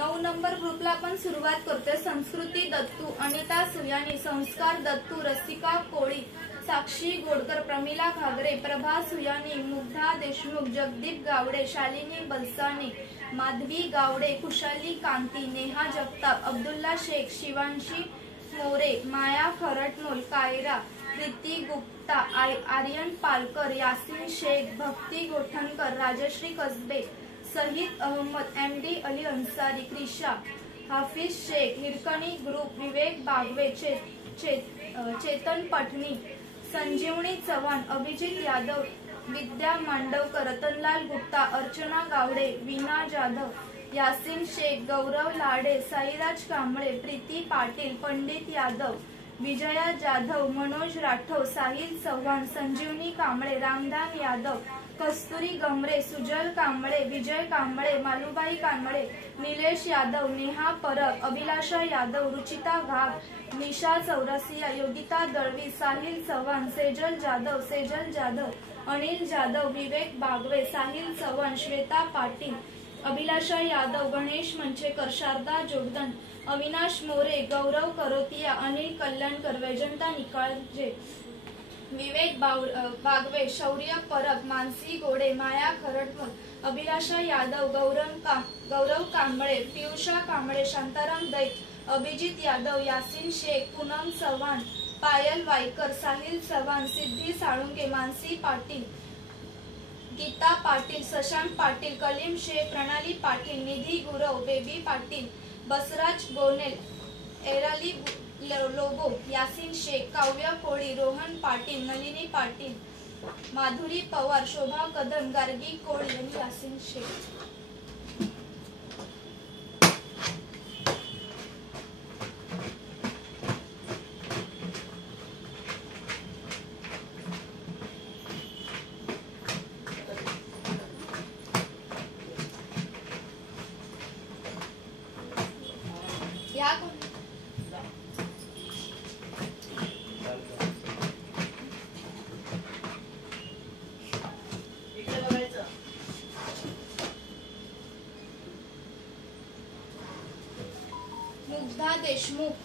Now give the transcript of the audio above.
9 number ग्रुपला आपण सुरुवात करतोय। संस्कृती दत्तू, अनिता सुयानी, संस्कार दत्तू, रसिका कोळी, साक्षी गोडकर, प्रमिला घागरे, प्रभा सुयानी, मुग्धा देशमुख, जगदीप गावडे, शालिनी बलसानी, माधवी गावडे, खुशाली कांती, नेहा जगताप, अब्दुल्ला शेख, शिवांशी मोरे, माया खरटमोल, कायरा, प्रीती गुप्ता, आर्यन पालकर, यासिन शेख, भक्ती गोठणकर, राजश्री कसबे, सहीद अहमद, एमडी अली अंसारी, क्रिशा, हाफिज शेख, हिरकणी ग्रुप, विवेक बागवे, चेतन पटनी, संजीवनी चव्हाण, अभिजित यादव, विद्या मांडवकर, रतनलाल गुप्ता, अर्चना गावडे, वीना जाधव, यासिन शेख, गौरव लाडे, साईराज कांबळे, प्रीती पाटील, पंडित यादव, विजया जाधव, मनोज राठव, साहिल चव्हाण, संजीवनी कांबळे, रामदान यादव, कस्तुरी गमरे, सुजल कांबळे, विजय कांबळे, मालुबाई कांबळे, निलेश यादव, नेहा परब, अभिलाषा यादव, रुचिता घाग, निशा चौरसिया, योगिता दळवी, साहिल चव्हाण, सेजल जाधव, अनिल जाधव, विवेक बागवे, साहिल चव्हाण, श्वेता पाटील, अभिलाषा यादव, गणेश मंचेकर, शारदा जोगदंड, अविनाश मोरे, गौरव करोतिया, अनिल कल्याणकर, वैजंता निकाळजे, विवेक बागवे, शौर्य परब, मानसी गोडे, माया खरटमल, अभिलाषा यादव, गौरव कांबळे, पियुषा कांबळे, शांताराम दैत, अभिजित यादव, यासिन शेख, पूनम चव्हाण, पायल वायकर, साहिल चव्हाण, सिद्धी साळुंके, मानसी पाटील, गीता पाटील, शशांक पाटील, कलीम शेख, प्रणाली पाटील, निधी गुरव, बेबी पाटील, बसराज गोनेल, एराली लोबो, यासिन शेख, काव्य कोळी, रोहन पाटील, नलिनी पाटील, माधुरी पवार, शोभा कदम, गार्गी कोळी आणि यासिन शेख। मुग्धा देशमुख,